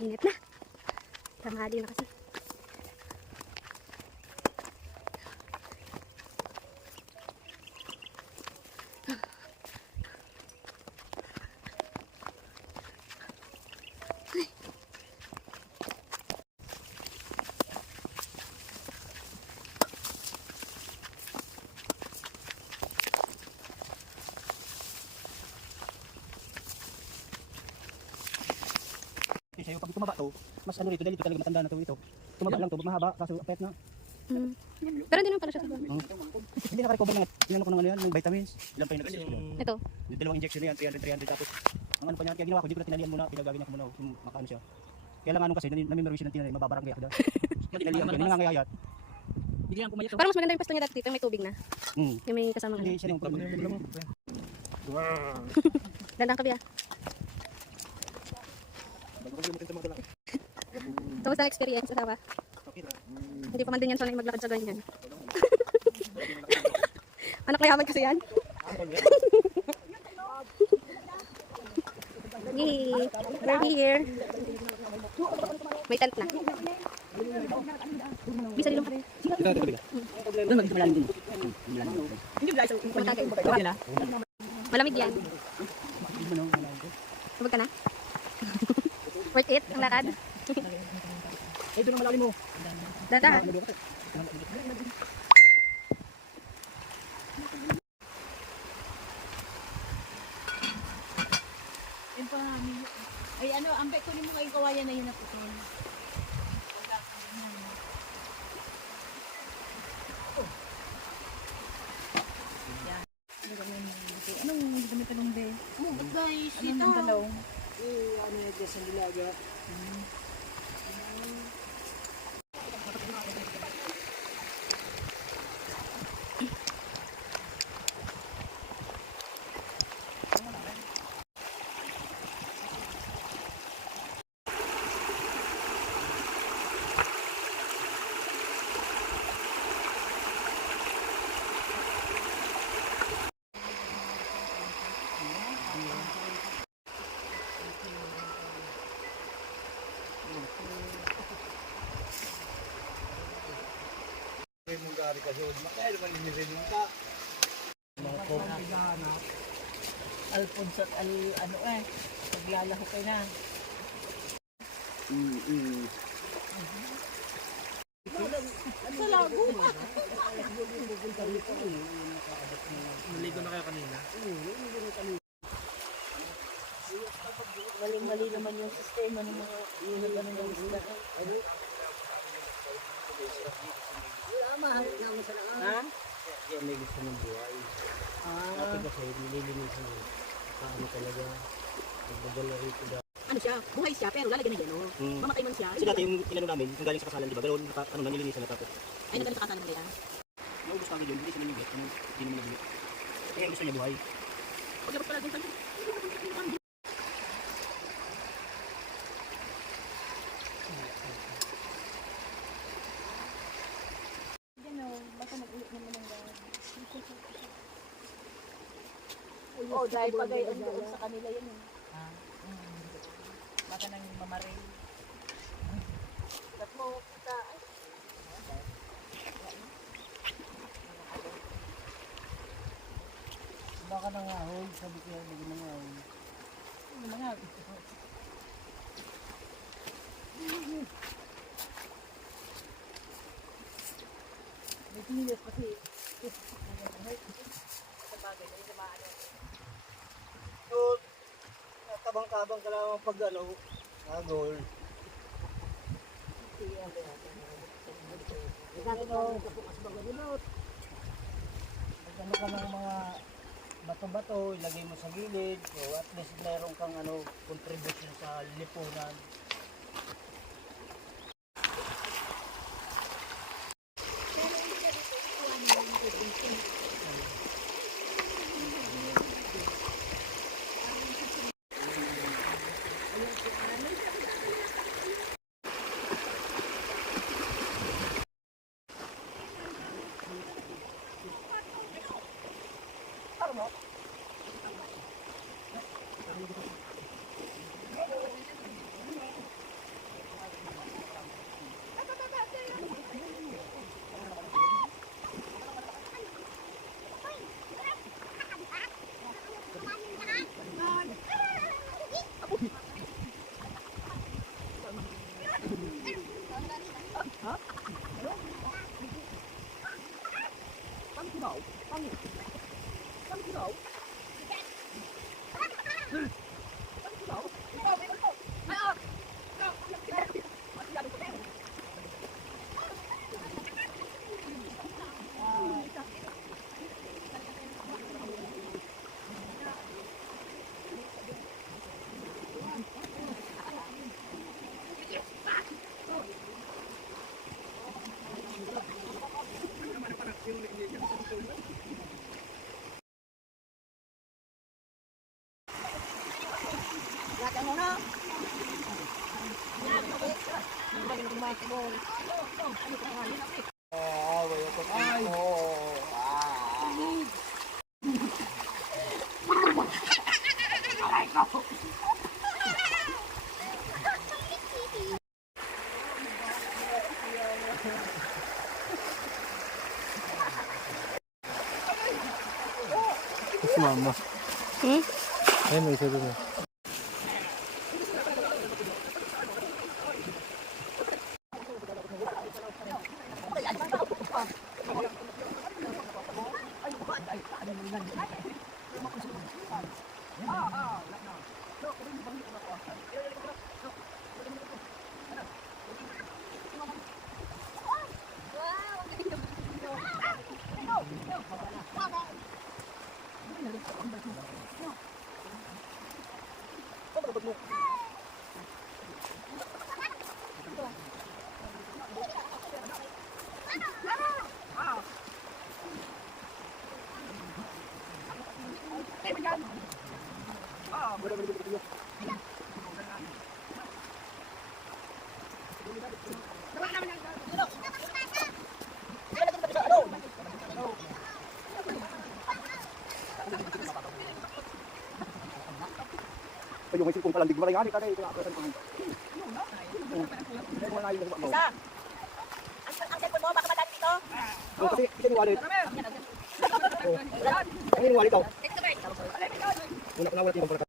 Init na. Tanghali na kasi. Sa'yo, pag tumaba to, mas ano rito, dahil ito talaga matanda na to ito. Tumaba lang to, mahaba, kaso apet na. Pero hindi naman pala siya. Hindi naka-recover lang. Tinanong ko ng ano yan, ng vitamins. Ilan pa yung nag-assess ko. Ito. Yung dalawang injection na yan, 300 tapos. Ang ano pa niya, kaya ginawa ko, hindi ko na tinalian muna, pinagagawin ako muna, yung makaano siya. Kaya lang ano kasi, nami-meron siya ng tinalian, mababarangay ako daw. Tinalian ko, nangangayayat. Parang mas maganda yung pasto niya dati dito, yung may tubig na. Yung may kasamang Hindi ano. siya yung problem. Dandang kabi ah. Tapos na experience, asawa. Hindi pa man din yan sanay maglakad sa ganyan. Anak mayaman kasi yan. Yay! We're here. May tent na. Bisa dilong ka rin. Malamig yan. Sabag ka na? Worth it ang lakad? Eh, doon ang malalim mo. Dada. Ay ano, ambek ko mo kayong kawayan na yun na putol. Anong damit talong be? Oh, but guys, ito. Anong talong? Ano yung dress ang dilaga? Alfonso at ano paglalaho kayo na. Sa lago. Naligo na kayo kanina? Mali naman yung sistema ng mga ano ng isla. Ha? Yan may gusto ng buhay. Dati kasi nililinisan mo. Paano talaga? Magdadala rito daw. Ano siya? Buhay siya pero lalagyan na gano'n. Mamatay man siya. Kasi dati yung inano namin, yung galing sa kasalan, di ba? Ganoon, ano, nililinisan na tapos. Ay, nagaling sa kasalan nila. Naubos kami yun, hindi siya nanigit. Hindi naman nabili. Kaya gusto niya buhay. Paglabas pala doon. Oh, dahil pagay ang doon sa kanila yun eh. Baka nang mamaril. Ba't mo kita? Baka nangahol, sabi ko yan, hindi nangahol. Ano mga? May tinilis kasi. Sa bagay, may dumaan yan. So, tabang-tabang ka lang pag ano, nagol. Magkano ka ng mga bato-bato, ilagay mo sa gilid, so at least meron kang ano, contribution sa lipunan. Mama. Hmm? Ayun, may isa doon eh. Yung may sipong palandig mo rin, hari ka rin. Isa. Ang cellphone mo, baka madali dito. Kasi yung wallet. Ano yung wallet, oh? Una ko na wallet yung pala.